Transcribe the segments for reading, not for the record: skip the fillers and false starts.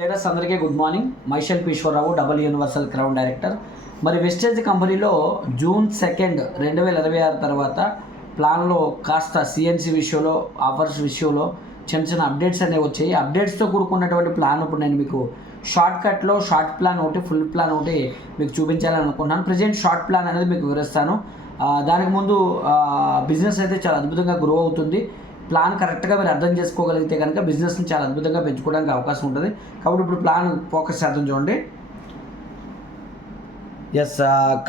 Traders అందరికీ good morning. మైషెల్ Eswararao, double universal crown director. మరి వెస్టేజ్ కంపెనీలో జూన్ 2, 2026 తర్వాత ప్లాన్లో కాస్త సిఎన్సి విషయంలో, ఆఫర్స్ విషయంలో చిన్న అప్డేట్స్ అనేవి వచ్చాయి. అప్డేట్స్తో కూడుకున్నటువంటి ప్లాన్ ఇప్పుడు నేను మీకు షార్ట్కట్లో షార్ట్ ప్లాన్ ఒకటి, ఫుల్ ప్లాన్ ఒకటి మీకు చూపించాలని అనుకుంటున్నాను. ప్రజెంట్ షార్ట్ ప్లాన్ అనేది మీకు వివరిస్తాను. దానికి ముందు బిజినెస్ అయితే చాలా అద్భుతంగా గ్రో అవుతుంది. ప్లాన్ కరెక్ట్గా మీరు అర్థం చేసుకోగలిగితే కనుక బిజినెస్ని చాలా అద్భుతంగా పెంచుకోవడానికి అవకాశం ఉంటుంది. కాబట్టి ఇప్పుడు ప్లాన్ ఫోకస్ చేద్దాం. చూడండి. ఎస్,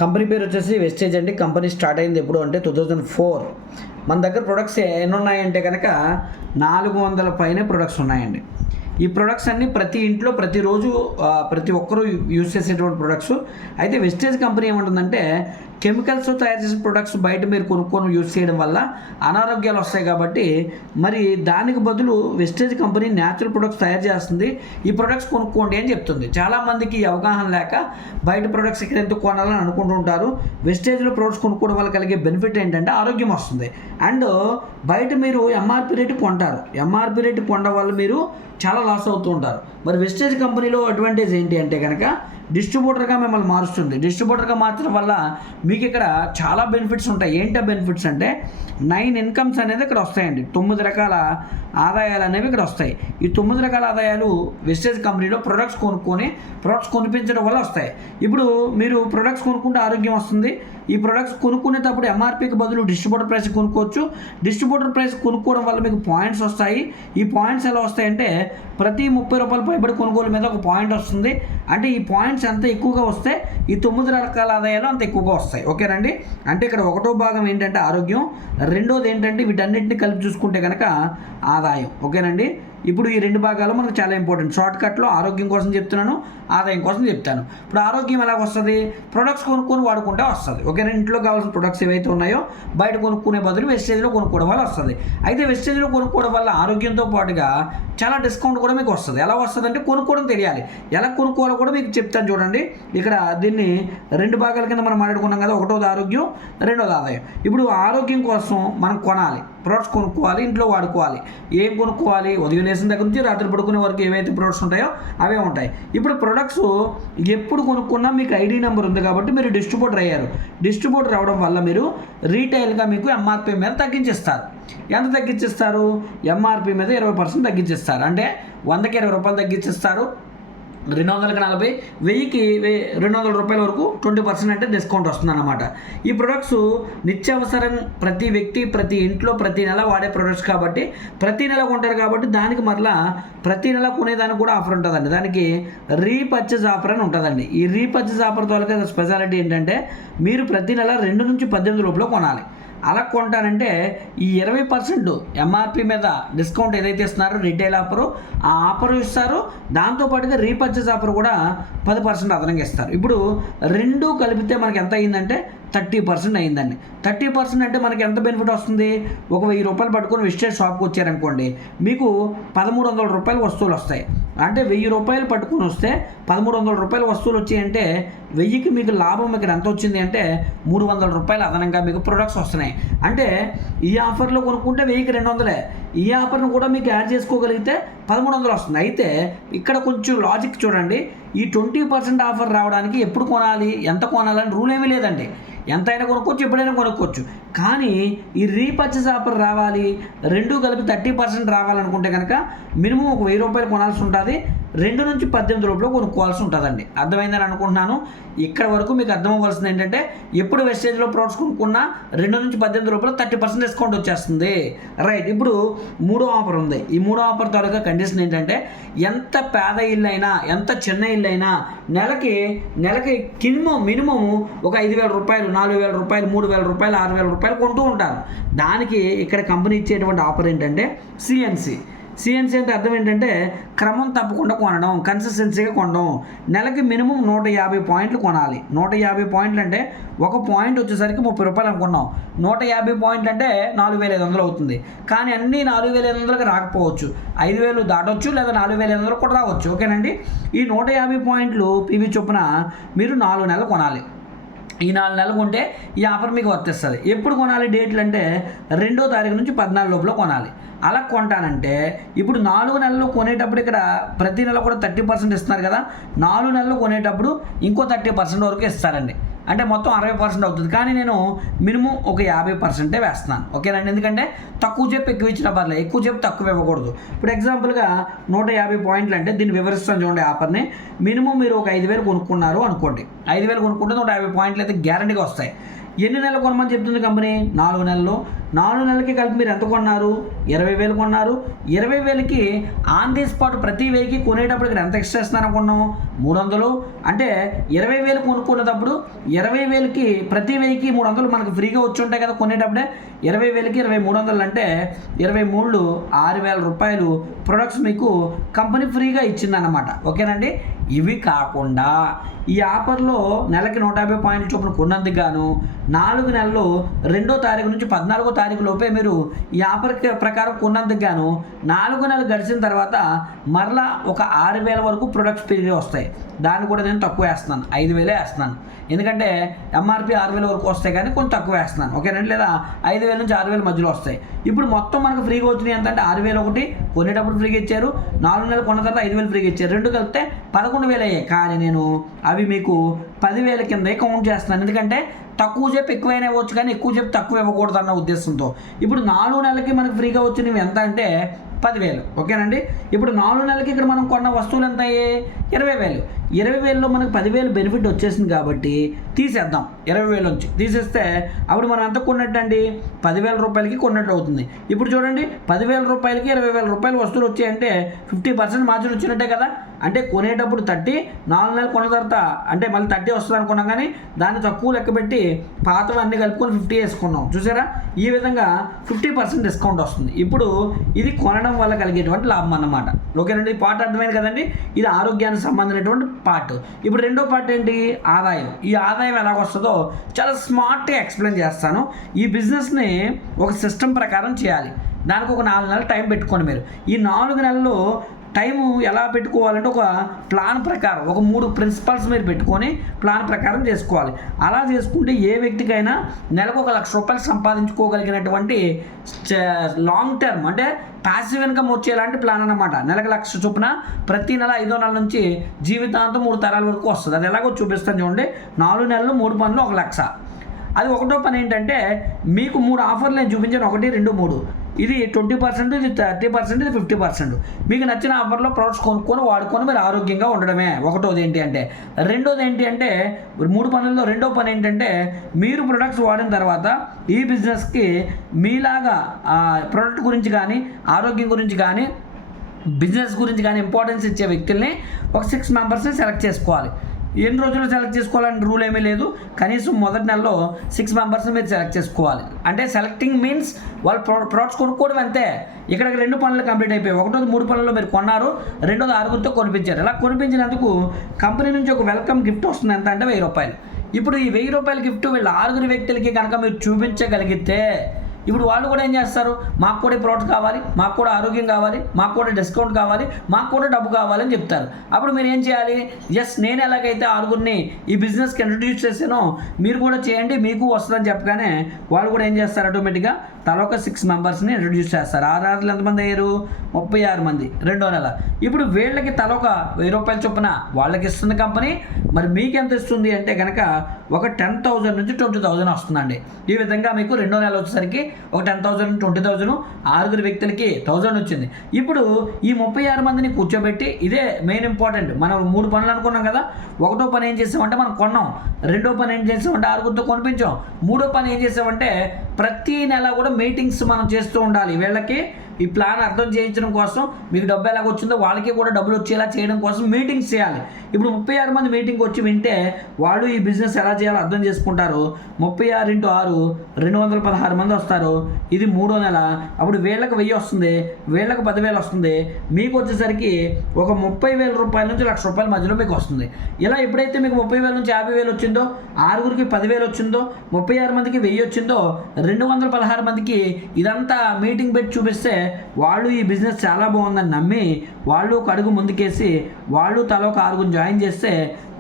కంపెనీ పేరు వచ్చేసి వెస్టేజ్ అండి. కంపెనీ స్టార్ట్ అయింది ఎప్పుడు అంటే 2004. మన దగ్గర ప్రొడక్ట్స్ ఎన్ని ఉన్నాయంటే కనుక 400 పైనే ప్రొడక్ట్స్ ఉన్నాయండి. ఈ ప్రొడక్ట్స్ అన్నీ ప్రతి ఇంట్లో ప్రతిరోజు ప్రతి ఒక్కరూ యూజ్ చేసేటువంటి ప్రొడక్ట్స్. అయితే వెస్టేజ్ కంపెనీ ఏమంటుందంటే కెమికల్స్తో తయారు చేసిన ప్రొడక్ట్స్ బయట మీరు కొనుక్కొని యూజ్ చేయడం వల్ల అనారోగ్యాలు వస్తాయి. కాబట్టి మరి దానికి బదులు వెస్టేజ్ కంపెనీ న్యాచురల్ ప్రొడక్ట్స్ తయారు చేస్తుంది. ఈ ప్రొడక్ట్స్ కొనుక్కోండి అని చెప్తుంది. చాలామందికి అవగాహన లేక బయట ప్రొడక్ట్స్ ఇక్కడ ఎంత కొనాలని అనుకుంటుంటారు. వెస్టేజ్లో ప్రొడక్ట్స్ కొనుక్కోవడం వల్ల కలిగే బెనిఫిట్ ఏంటంటే ఆరోగ్యం వస్తుంది. అండ్ బయట మీరు ఎంఆర్పి రేటు కొంటారు. ఎంఆర్పి రేటు కొనడం వల్ల మీరు చాలా లాస్ అవుతూ ఉంటారు. మరి వెస్టేజ్ కంపెనీలో అడ్వాంటేజ్ ఏంటి అంటే కనుక డిస్ట్రిబ్యూటర్గా మిమ్మల్ని మారుస్తుంది. డిస్ట్రిబ్యూటర్గా మార్చడం వల్ల మీకు ఇక్కడ చాలా బెనిఫిట్స్ ఉంటాయి. ఏంటి బెనిఫిట్స్ అంటే 9 ఇన్కమ్స్ అనేది ఇక్కడ వస్తాయండి. 9 రకాల ఆదాయాలు అనేవి ఇక్కడ వస్తాయి. ఈ 9 రకాల ఆదాయాలు వెస్టేజ్ కంపెనీలో ప్రొడక్ట్స్ కొనిపించడం వల్ల వస్తాయి. ఇప్పుడు మీరు ప్రొడక్ట్స్ కొనుక్కుంటే ఆరోగ్యం వస్తుంది. ఈ ప్రొడక్ట్స్ కొనుక్కునేటప్పుడు ఎంఆర్పీకి బదులు డిస్ట్రిబ్యూటర్ ప్రైస్ కొనుక్కోవచ్చు. డిస్ట్రిబ్యూటర్ ప్రైస్ కొనుక్కోవడం వల్ల మీకు పాయింట్స్ వస్తాయి. ఈ పాయింట్స్ ఎలా వస్తాయంటే ప్రతి 30 రూపాయలు పైబడి కొనుగోలు మీద ఒక పాయింట్ వస్తుంది. అంటే ఈ పాయింట్స్ ఎంత ఎక్కువగా వస్తే ఈ 9 రకాల ఆదాయాలు అంత ఎక్కువగా వస్తాయి. ఓకేనండి. అంటే ఇక్కడ ఒకటో భాగం ఏంటంటే ఆరోగ్యం, రెండోది ఏంటంటే వీటన్నిటిని కలిపి చూసుకుంటే కనుక ఆదాయం. ఓకేనండి. ఇప్పుడు ఈ 2 భాగాలు మనకు చాలా ఇంపార్టెంట్. షార్ట్కట్లో ఆరోగ్యం కోసం చెప్తున్నాను, ఆదాయం కోసం చెప్తాను. ఇప్పుడు ఆరోగ్యం ఎలా వస్తుంది? ప్రొడక్ట్స్ కొనుక్కొని వాడుకుంటే వస్తుంది. ఓకేనా. ఇంట్లో కావాల్సిన ప్రొడక్ట్స్ ఏవైతే ఉన్నాయో బయట కొనుక్కునే బదులు వెస్టేజ్లో కొనుక్కోవడం వల్ల వస్తుంది. అయితే వెస్టేజ్లో కొనుక్కోవడం వల్ల ఆరోగ్యంతో పాటుగా చాలా డిస్కౌంట్ కూడా మీకు వస్తుంది. ఎలా వస్తుంది అంటే కొనుక్కోవడం తెలియాలి. ఎలా కొనుక్కోవాలో కూడా మీకు చెప్తాను. చూడండి. ఇక్కడ దీన్ని 2 భాగాల కింద మనం మాట్లాడుకున్నాం కదా. ఒకటోది ఆరోగ్యం, రెండోది ఆదాయం. ఇప్పుడు ఆరోగ్యం కోసం మనం కొనాలి, ప్రొడక్ట్స్ కొనుక్కోవాలి, ఇంట్లో వాడుకోవాలి. ఏం కొనుక్కోవాలి? ఉదయం లేసిన దగ్గర నుంచి రాత్రి పడుకునే వరకు ఏవైతే ప్రొడక్ట్స్ ఉంటాయో అవే ఉంటాయి. ఇప్పుడు ప్రొడక్ట్స్ ఎప్పుడు కొనుక్కున్నా మీకు ఐడి నెంబర్ ఉంది కాబట్టి మీరు డిస్ట్రిబ్యూటర్ అయ్యారు. డిస్ట్రిబ్యూటర్ అవ్వడం వల్ల మీరు రీటైల్గా మీకు ఎంఆర్పి మీద తగ్గించేస్తారు. ఎంత తగ్గించేస్తారు? ఎంఆర్పి మీద 20% తగ్గించేస్తారు. అంటే 100కి 20 రూపాయలు తగ్గించేస్తారు. 240కి 40, 1000కి 200 రూపాయల వరకు 20% అంటే డిస్కౌంట్ వస్తుంది అన్నమాట. ఈ ప్రొడక్ట్స్ నిత్యావసరం ప్రతి వ్యక్తి ప్రతి ఇంట్లో ప్రతి నెల వాడే ప్రొడక్ట్స్ కాబట్టి ప్రతి నెల కొంటారు కాబట్టి దానికి మరలా ప్రతి నెల కొనేదానికి కూడా ఆఫర్ ఉంటుందండి. దానికి రీపర్చేజ్ ఆఫర్ అని ఉంటుందండి. ఈ రీపర్చేజ్ ఆఫర్ ద్వారా స్పెషాలిటీ ఏంటంటే మీరు ప్రతి నెల 2 నుంచి 18 లోపల కొనాలి. అలా కొంటానంటే ఈ 20% ఎంఆర్పి మీద డిస్కౌంట్ ఏదైతే ఇస్తున్నారో రిటైల్ ఆఫరు, ఆ ఆఫర్ ఇస్తారు. దాంతోపాటుగా రీపర్చేజ్ ఆఫర్ కూడా 10% అదనంగా ఇస్తారు. ఇప్పుడు 2 కలిపితే మనకి ఎంత అయిందంటే 30% అయిందండి. 30% అంటే మనకి ఎంత బెనిఫిట్ వస్తుంది? ఒక 1000 రూపాయలు పట్టుకొని వెస్టేజ్ షాప్కి వచ్చారనుకోండి, మీకు 1300 రూపాయలు వస్తువులు వస్తాయి. అంటే 1000 రూపాయలు పట్టుకొని వస్తే 1300 రూపాయల వస్తువులు వచ్చాయంటే 1000కి మీకు లాభం ఇక్కడ ఎంత వచ్చింది అంటే 300 రూపాయలు అదనంగా మీకు ప్రొడక్ట్స్ వస్తున్నాయి. అంటే ఈ ఆఫర్లో కొనుక్కుంటే 1000కి 200. ఈ ఆఫర్ను కూడా మీకు యాడ్ చేసుకోగలిగితే 1300 వస్తుంది. అయితే ఇక్కడ కొంచెం లాజిక్ చూడండి. ఈ 20% ఆఫర్ రావడానికి ఎప్పుడు కొనాలి, ఎంత కొనాలని రూల్ ఏమీ లేదండి. ఎంతైనా కొనుక్కోవచ్చు, ఎప్పుడైనా కొనుక్కోవచ్చు. కానీ ఈ రీపర్చేజ్ ఆఫర్ రావాలి, 2 కలిపి 30% రావాలనుకుంటే కనుక మినిమం ఒక 1000 రూపాయలు కొనాల్సి ఉంటుంది. 2 నుంచి 18 లోపల కొనుక్కోవాల్సి ఉంటుందండి. అర్థమైందని అనుకుంటున్నాను. ఇక్కడ వరకు మీకు అర్థం అవ్వాల్సింది ఏంటంటే ఎప్పుడు వెస్టేజ్లో ప్రొడక్ట్స్ కొనుక్కున్నా 2 నుంచి 18 లోపల 30% డిస్కౌంట్ వచ్చేస్తుంది. రైట్. ఇప్పుడు 3వ ఆఫర్ ఉంది. ఈ 3వ ఆఫర్ తాలూకా కండిషన్ ఏంటంటే ఎంత పేద ఇల్లు అయినా, ఎంత చిన్న ఇల్లు అయినా నెలకి మినిమం ఒక 5000 రూపాయలు, 4000 రూపాయలు, 3000 రూపాయలు, 6000 రూపాయలు కొంటూ ఉంటారు. దానికి ఇక్కడ కంపెనీ ఇచ్చేటువంటి ఆఫర్ ఏంటంటే సిఎన్సి అంటే అర్థం ఏంటంటే క్రమం తప్పకుండా కొనడం, కన్సిస్టెన్సీగా కొనడం. నెలకి మినిమం 150 పాయింట్లు కొనాలి. 150 పాయింట్లు అంటే ఒక పాయింట్ వచ్చేసరికి 30 రూపాయలు అనుకున్నాం. 150 పాయింట్లు అంటే 4500 అవుతుంది. కానీ అన్నీ 4500కి రాకపోవచ్చు. 5000 దాటవచ్చు, లేదా 4500 కూడా రావచ్చు. ఓకేనండి. ఈ 150 పాయింట్లు పీవీ చొప్పున మీరు 4 నెలలు కొనాలి. ఈ 4 నెలలు కొంటే ఈ ఆఫర్ మీకు వర్తిస్తుంది. ఎప్పుడు కొనాలి డేట్లు అంటే 2వ తారీఖు నుంచి 14 లోపల కొనాలి. అలా కొంటానంటే ఇప్పుడు 4 నెలలు కొనేటప్పుడు ఇక్కడ ప్రతి నెల కూడా 30% ఇస్తున్నారు కదా, 4 నెలలు కొనేటప్పుడు ఇంకో 30% వరకు ఇస్తారండి. అంటే మొత్తం 60% అవుతుంది. కానీ నేను మినిమం ఒక 50% వేస్తున్నాను. ఓకేనండి, ఎందుకంటే తక్కువ చెప్పు ఎక్కువ ఇచ్చినా పర్లేదు, ఎక్కువ చెప్పు తక్కువ ఇవ్వకూడదు. ఇప్పుడు ఎగ్జాంపుల్గా 150 పాయింట్లు అంటే దీన్ని వివరిస్తాను చూడండి. ఆఫర్ని మినిమం మీరు ఒక 5,000 కొనుక్కున్నారు అనుకోండి, 5,000 కొనుక్కుంటే 150 పాయింట్లు అయితే గ్యారంటీగా వస్తాయి. ఎన్ని నెలలు కొనమని చెప్తుంది కంపెనీ? 4 నెలలు. 4 నెలలకి కలిపి మీరు ఎంత కొన్నారు? 20,000 కొన్నారు. 20,000కి ఆన్ ది స్పాట్ ప్రతి వెయ్యికి కొనేటప్పుడు ఇక్కడ ఎంత ఎక్స్ట్రా ఇస్తున్నారు అనుకున్నాం? 300. అంటే 20,000 కొనుక్కునేటప్పుడు 20,000కి ప్రతి వెయ్యికి 300 మనకు ఫ్రీగా వచ్చి ఉంటాయి కదా కొనేటప్పుడే. 20,000కి 2300 అంటే 23 6,000 రూపాయలు ప్రొడక్ట్స్ మీకు కంపెనీ ఫ్రీగా ఇచ్చిందన్నమాట. ఓకేనండి. ఇవి కాకుండా ఈ ఆఫర్లో నెలకి 150 పాయింట్ల చొప్పున కొన్నందుకు గాను 4 నెలలు 2వ తారీఖు నుంచి 14వ తారీఖు లోపే మీరు ఈ ఆఫర్ ప్రకారం కొన్నందుకు గాను 4 నెలలు గడిచిన తర్వాత మరలా ఒక 6,000 వరకు ప్రొడక్ట్స్ ఫ్రీగా వస్తాయి. దాన్ని కూడా నేను తక్కువ వేస్తున్నాను, 5,000 వేస్తున్నాను. ఎందుకంటే ఎంఆర్పి 6,000 వరకు వస్తాయి కానీ కొంచెం తక్కువ వేస్తున్నాను. ఓకేనండి, లేదా 5,000 నుంచి 6,000 మధ్యలో వస్తాయి. ఇప్పుడు మొత్తం మనకు ఫ్రీగా వచ్చినాయి ఎంత అంటే 6,000 ఒకటి కొనేటప్పుడు ఫ్రీగా ఇచ్చారు, 4 నెలలు కొన్న తర్వాత 5,000 ఫ్రీగా ఇచ్చారు, 2 కలిపితే 11,000 అయ్యాయి. కానీ నేను అవి మీకు 10,000 కింద కౌంట్ చేస్తున్నాను. ఎందుకంటే తక్కువ చెప్పి ఎక్కువైనా ఇవ్వచ్చు కానీ ఎక్కువ చెప్పి తక్కువ ఇవ్వకూడదు అన్న ఉద్దేశంతో. ఇప్పుడు 4 నెలలకి మనకు ఫ్రీగా వచ్చినవి ఎంత అంటే 10,000. ఓకేనండి. ఇప్పుడు 4 నెలలకి ఇక్కడ మనం కొన్న వస్తువులు ఎంత అయ్యాయి? 20,000. 20,000లో మనకు 10,000 బెనిఫిట్ వచ్చేసింది కాబట్టి తీసేద్దాం. 20,000 నుంచి తీసేస్తే అప్పుడు మనం ఎంత కొన్నట్టు అండి? 10,000 రూపాయలకి కొన్నట్టు అవుతుంది. ఇప్పుడు చూడండి, 10,000 రూపాయలకి 20,000 రూపాయలు వస్తువులు వచ్చాయంటే 50% మార్జిన్ వచ్చినట్టే కదా. అంటే కొనేటప్పుడు 30, 4 నెలలు కొన్న తర్వాత అంటే మళ్ళీ 30 వస్తుంది అనుకున్నాం కానీ దాన్ని తక్కువ లెక్క పెట్టి పాతవన్నీ కలుపుకొని 50 వేసుకున్నాం. చూసారా, ఈ విధంగా 50% డిస్కౌంట్ వస్తుంది. ఇప్పుడు ఇది కొనడం వల్ల కలిగేటువంటి లాభం అన్నమాట. ఓకేనండి, పార్ట్ అర్థమైంది కదండి. ఇది ఆరోగ్యానికి సంబంధించినటువంటి పార్ట్. ఇప్పుడు రెండో పార్ట్ ఏంటి? ఆదాయం. ఈ ఆదాయం ఎలాగొస్తుందో చాలా స్మార్ట్గా ఎక్స్ప్లెయిన్ చేస్తాను. ఈ బిజినెస్ని ఒక సిస్టమ్ ప్రకారం చేయాలి. దానికి ఒక 4 నెలలు టైం పెట్టుకోండి. మీరు ఈ 4 నెలల్లో టైము ఎలా పెట్టుకోవాలంటే ఒక ప్లాన్ ప్రకారం ఒక 3 ప్రిన్సిపల్స్ మీరు పెట్టుకొని ప్లాన్ ప్రకారం చేసుకోవాలి. అలా చేసుకుంటే ఏ వ్యక్తికైనా నెలకు 1,00,000 రూపాయలు సంపాదించుకోగలిగినటువంటి లాంగ్ టర్మ్ అంటే ప్యాసివ్ ఇన్కమ్ వచ్చేలాంటి ప్లాన్ అన్నమాట. నెలకు 1,00,000 చొప్పున ప్రతి నెల 5వ నెల నుంచి జీవితాంతం 3 తరాల వరకు వస్తుంది. అది ఎలాగో చూపిస్తాను చూడండి. 4 నెలలు 3 పనులు 1,00,000. అది ఒకటో పని ఏంటంటే మీకు 3 ఆఫర్లు నేను చూపించాను, 1, 2, 3. ఇది 20%, ఇది 30%, ఇది 50%. మీకు నచ్చిన ఆఫర్లో ప్రొడక్ట్స్ కొనుక్కొని వాడుకొని మీరు ఆరోగ్యంగా ఉండడమే ఒకటోది ఏంటి అంటే. రెండోది ఏంటి అంటే 3 పనుల్లో రెండో పని ఏంటంటే మీరు ప్రొడక్ట్స్ వాడిన తర్వాత ఈ బిజినెస్కి మీలాగా ప్రొడక్ట్ గురించి కానీ ఆరోగ్యం గురించి కానీ బిజినెస్ గురించి కానీ ఇంపార్టెన్స్ ఇచ్చే వ్యక్తుల్ని ఒక 6 మెంబర్స్ని సెలెక్ట్ చేసుకోవాలి. ఎన్ని రోజులు సెలెక్ట్ చేసుకోవాలని రూల్ ఏమీ లేదు. కనీసం మొదటి నెలలో 6 మెంబర్స్ని మీరు సెలెక్ట్ చేసుకోవాలి. అంటే సెలెక్టింగ్ మీన్స్ వాళ్ళు ప్రొడక్ట్స్ కొనుక్కోవడం అంతే. ఇక్కడ 2 పనులు కంప్లీట్ అయిపోయాయి. ఒకటోది 3 పనుల్లో మీరు కొన్నారు, రెండోది 6గురితో కొనిపించారు. ఇలా కొనిపించినందుకు కంపెనీ నుంచి ఒక వెల్కమ్ గిఫ్ట్ వస్తుంది. ఎంత అంటే 1,000 రూపాయలు. ఇప్పుడు ఈ 1,000 రూపాయల గిఫ్ట్ వీళ్ళ 6 వ్యక్తులకి కనుక మీరు చూపించగలిగితే ఇప్పుడు వాళ్ళు కూడా ఏం చేస్తారు? మాకు కూడా ప్రోడక్ట్ కావాలి, మాకు కూడా ఆరోగ్యం కావాలి, మాకు కూడా డిస్కౌంట్ కావాలి, మాకు కూడా డబ్బు కావాలని చెప్తారు. అప్పుడు మీరు ఏం చేయాలి? ఎస్, నేను ఎలాగైతే 6గురిని ఈ బిజినెస్కి ఇంట్రడ్యూస్ చేసానో మీరు కూడా చేయండి, మీకు వస్తుందని చెప్పగానే వాళ్ళు కూడా ఏం చేస్తారు? ఆటోమేటిక్గా తలొక 6 మెంబర్స్ని ఇంట్రడ్యూస్ చేస్తారు. 6 ఎంతమంది అయ్యారు? 36 మంది రెండో నెల. ఇప్పుడు వీళ్ళకి తలొక 1,000 రూపాయల చొప్పున వాళ్ళకి ఇస్తుంది కంపెనీ. మరి మీకు ఎంత ఇస్తుంది అంటే కనుక ఒక 10,000 నుంచి 20,000 వస్తుందండి. ఈ విధంగా మీకు రెండో నెల వచ్చేసరికి ఒక 10,000 నుంచి 20,000 6 వ్యక్తులకి 1,000 వచ్చింది. ఇప్పుడు ఈ 36 మందిని కూర్చోబెట్టి ఇదే మెయిన్ ఇంపార్టెంట్. మనం 3 పనులు అనుకున్నాం కదా. ఒకటో పని ఏం చేసామంటే మనం కొన్నాం, రెండో పని ఏం చేసామంటే 6గురితో కొనిపించాం, మూడో పని ఏం చేసామంటే ప్రతి నెల కూడా మీటింగ్స్ మనం చేస్తూ ఉండాలి. వీళ్ళకి ఈ ప్లాన్ అర్థం చేయించడం కోసం మీకు డబ్బు ఎలాగ వచ్చిందో వాళ్ళకి కూడా డబ్బులు వచ్చేలా చేయడం కోసం మీటింగ్స్ చేయాలి. ఇప్పుడు 36 మంది మీటింగ్ వచ్చి వింటే వాళ్ళు ఈ బిజినెస్ ఎలా చేయాలో అర్థం చేసుకుంటారు. 36 × 6 216 మంది వస్తారు. ఇది మూడో నెల. అప్పుడు వీళ్ళకి 1000 వస్తుంది, వీళ్ళకి 10,000 వస్తుంది. మీకు వచ్చేసరికి ఒక 30,000 రూపాయల నుంచి 1,00,000 రూపాయల మధ్యలో మీకు వస్తుంది. ఇలా ఎప్పుడైతే మీకు 30,000 నుంచి 50,000 వచ్చిందో, 6గురికి 10,000 వచ్చిందో, 36 మందికి 1000 వచ్చిందో, 216 మందికి ఇదంతా మీటింగ్ పెట్టి చూపిస్తే వాళ్ళు ఈ బిజినెస్ చాలా బాగుందని నమ్మి వాళ్ళు ఒక అడుగు ముందుకేసి వాళ్ళు తల ఒక 6 జాయిన్ చేస్తే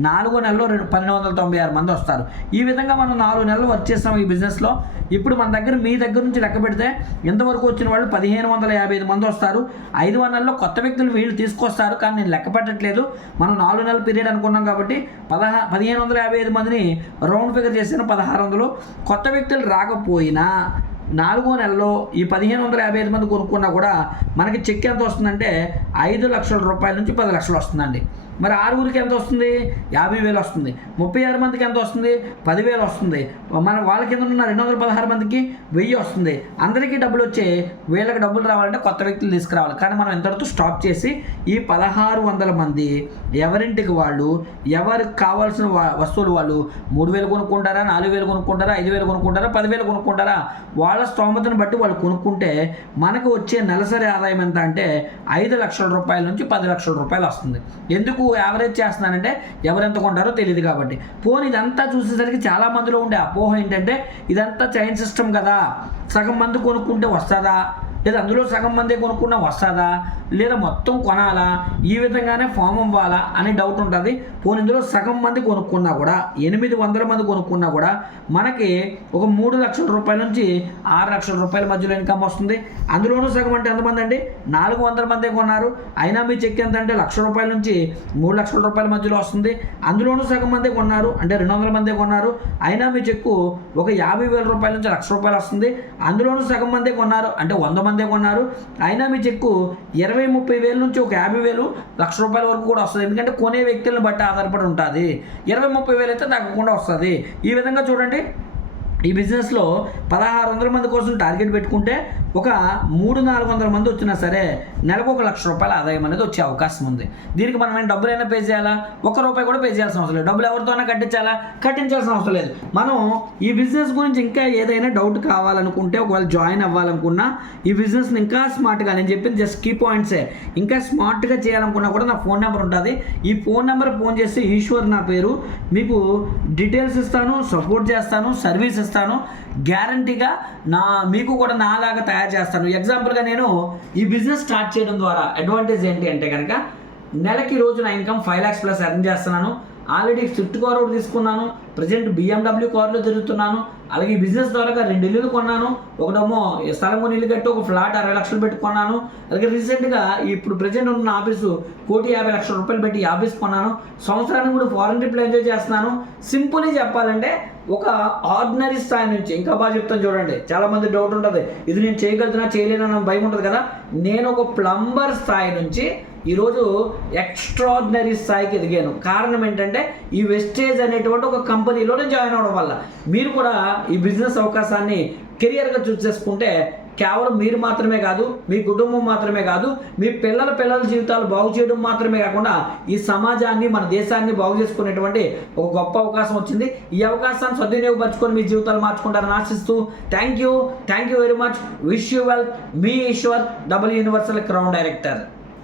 4 నెలల్లో 1296 మంది వస్తారు. ఈ విధంగా మనం 4 నెలలు వర్క్ చేస్తాం ఈ బిజినెస్లో. ఇప్పుడు మన దగ్గర మీ దగ్గర నుంచి లెక్క పెడితే ఇంతవరకు వచ్చిన వాళ్ళు 1555 మంది వస్తారు. 5 నెలల్లో కొత్త వ్యక్తులు వీళ్ళు తీసుకొస్తారు, కానీ నేను లెక్క పెట్టట్లేదు. మనం 4 నెలల పీరియడ్ అనుకున్నాం కాబట్టి 1555 మందిని రౌండ్ ఫిగర్ చేసిన 1600. కొత్త వ్యక్తులు రాకపోయినా 4 నెలల్లో ఈ 1555 మంది కొనుక్కున్నా కూడా మనకి చెక్ ఎంత వస్తుందంటే 5 లక్షల రూపాయల నుంచి 10 లక్షలు వస్తుందండి. మరి 6 ఎంత వస్తుంది? 50,000 వస్తుంది. 36 మందికి ఎంత వస్తుంది? 10,000 వస్తుంది. మన వాళ్ళ కింద ఉన్న 216 మందికి 1000 వస్తుంది. అందరికీ డబ్బులు వచ్చే వీళ్ళకి డబ్బులు రావాలంటే కొత్త వ్యక్తులు తీసుకురావాలి. కానీ మనం ఎంతవరకు స్టాప్ చేసి ఈ 1600 మంది ఎవరింటికి వాళ్ళు ఎవరికి కావాల్సిన వస్తువులు వాళ్ళు 3,000 కొనుక్కుంటారా, 4,000 కొనుక్కుంటారా, 5,000 కొనుక్కుంటారా, 10,000 కొనుక్కుంటారా, వాళ్ళ స్తోమతను బట్టి వాళ్ళు కొనుక్కుంటే మనకు వచ్చే నెలసరి ఆదాయం ఎంత అంటే 5 లక్షల రూపాయల నుంచి 10 లక్షల రూపాయలు వస్తుంది. ఎందుకు యావరేజ్ చేస్తున్నానంటే ఎవరెంత కొంటారో తెలియదు కాబట్టి. పోనీ ఇదంతా చూసేసరికి చాలా మందిలో ఉండే అపోహ ఏంటంటే ఇదంతా చైన్ సిస్టమ్ కదా, సగం మంది కొనుక్కుంటే వస్తుందా, లేదా అందులో సగం మందే కొనుక్కున్నా వస్తుందా, లేదా మొత్తం కొనాలా, ఈ విధంగానే ఫామ్ అవ్వాలా అనే డౌట్ ఉంటుంది. పోనీ ఇందులో సగం మంది కొనుక్కున్నా కూడా 800 మంది కొనుక్కున్నా కూడా మనకి ఒక 3 లక్షల రూపాయల నుంచి 6 లక్షల రూపాయల మధ్యలో ఇన్కమ్ వస్తుంది. అందులోనూ సగం అంటే ఎంతమంది అండి? 400 మందే కొన్నారు. అయినా మీ చెక్ ఎంత అంటే 1,00,000 రూపాయల నుంచి 3 లక్షల రూపాయల మధ్యలో వస్తుంది. అందులోనూ సగం మందే కొన్నారు అంటే 200 మందే కొన్నారు. అయినా మీ చెక్కు ఒక 50,000 రూపాయల నుంచి 1,00,000 రూపాయలు వస్తుంది. అందులోనూ సగం మందే కొన్నారు అంటే 100 మందే కొన్నారు. అయినా మీ చెక్కు 20-30 వేల నుంచి ఒక 50,000 1,00,000 రూపాయల వరకు కూడా వస్తుంది. ఎందుకంటే కొనే వ్యక్తులను బట్టి ఆధారపడి ఉంటుంది. 20-30 వేలు అయితే తగ్గకుండా వస్తుంది. ఈ విధంగా చూడండి, ఈ బిజినెస్లో 1600 మంది కోసం టార్గెట్ పెట్టుకుంటే ఒక 300-400 మంది వచ్చినా సరే నెలకు 1,00,000 రూపాయల ఆదాయం అనేది వచ్చే అవకాశం ఉంది. దీనికి మనం ఏం డబ్బులైనా పే చేయాలా? ₹1 కూడా పే చేయాల్సిన అవసరం లేదు. డబ్బులు ఎవరితోనైనా కట్టించాల్సిన అవసరం లేదు. మనం ఈ బిజినెస్ గురించి ఇంకా ఏదైనా డౌట్ కావాలనుకుంటే, ఒకవేళ జాయిన్ అవ్వాలనుకున్నా, ఈ బిజినెస్ని ఇంకా స్మార్ట్గా, నేను చెప్పింది జస్ట్ కీ పాయింట్సే, ఇంకా స్మార్ట్గా చేయాలనుకున్నా కూడా నా ఫోన్ నెంబర్ ఉంటుంది. ఈ ఫోన్ నెంబర్ ఫోన్ చేసి ఈశ్వర్ నా పేరు, మీకు డీటెయిల్స్ ఇస్తాను, సపోర్ట్ చేస్తాను, సర్వీస్ ఇస్తాను. గ్యారంటీగా మీకు కూడా నాలాగా తయారు చేస్తాను. ఎగ్జాంపుల్గా నేను ఈ బిజినెస్ స్టార్ట్ చేయడం ద్వారా అడ్వాంటేజ్ ఏంటి అంటే కనుక నెలకి రోజు నా ఇన్కమ్ 5 lakhs ప్లస్ ఎర్న్ చేస్తున్నాను. ఆల్రెడీ స్విఫ్ట్ కార్ ఒకటి తీసుకున్నాను. ప్రజెంట్ BMW కార్లో తిరుగుతున్నాను. అలాగే ఈ బిజినెస్ ద్వారా 2 ఇల్లులు కొన్నాను. ఒకటేమో స్థలం కొని ఇల్లు కట్టి ఒక ఫ్లాట్ 60 లక్షలు పెట్టుకున్నాను. అలాగే రీసెంట్గా ఇప్పుడు ప్రజెంట్ ఉన్న ఆఫీసు 1,50,00,000 రూపాయలు పెట్టి ఈ ఆఫీస్ కొన్నాను. సంవత్సరానికి కూడా ఫారెన్ ట్రిప్లు ఎంజాయ్ చేస్తున్నాను. సింపుల్గా చెప్పాలంటే ఒక ఆర్డినరీ స్థాయి నుంచి, ఇంకా బాగా చెప్తాను చూడండి, చాలామంది డౌట్ ఉంటుంది, ఇది నేను చేయగలుగుతున్నా చేయలేనన్న భయం ఉంటుంది కదా. నేను ఒక ప్లంబర్ స్థాయి నుంచి ఈరోజు ఎక్స్ట్రాడినరీ స్థాయికి ఎదిగాను. కారణం ఏంటంటే ఈ వెస్టేజ్ అనేటువంటి ఒక కంపెనీలోనే జాయిన్ అవ్వడం వల్ల. మీరు కూడా ఈ బిజినెస్ అవకాశాన్ని కెరియర్గా చూస్ చేసుకుంటే కేవలం మీరు మాత్రమే కాదు, మీ కుటుంబం మాత్రమే కాదు, మీ పిల్లల జీవితాలు బాగు చేయడం మాత్రమే కాకుండా ఈ సమాజాన్ని, మన దేశాన్ని బాగు చేసుకునేటువంటి ఒక గొప్ప అవకాశం వచ్చింది. ఈ అవకాశాన్ని సద్వినియోగపరచుకొని మీ జీవితాలు మార్చుకుంటారని ఆశిస్తూ thank you very much. Wish you well. మీ Eshwar, double universal crown director.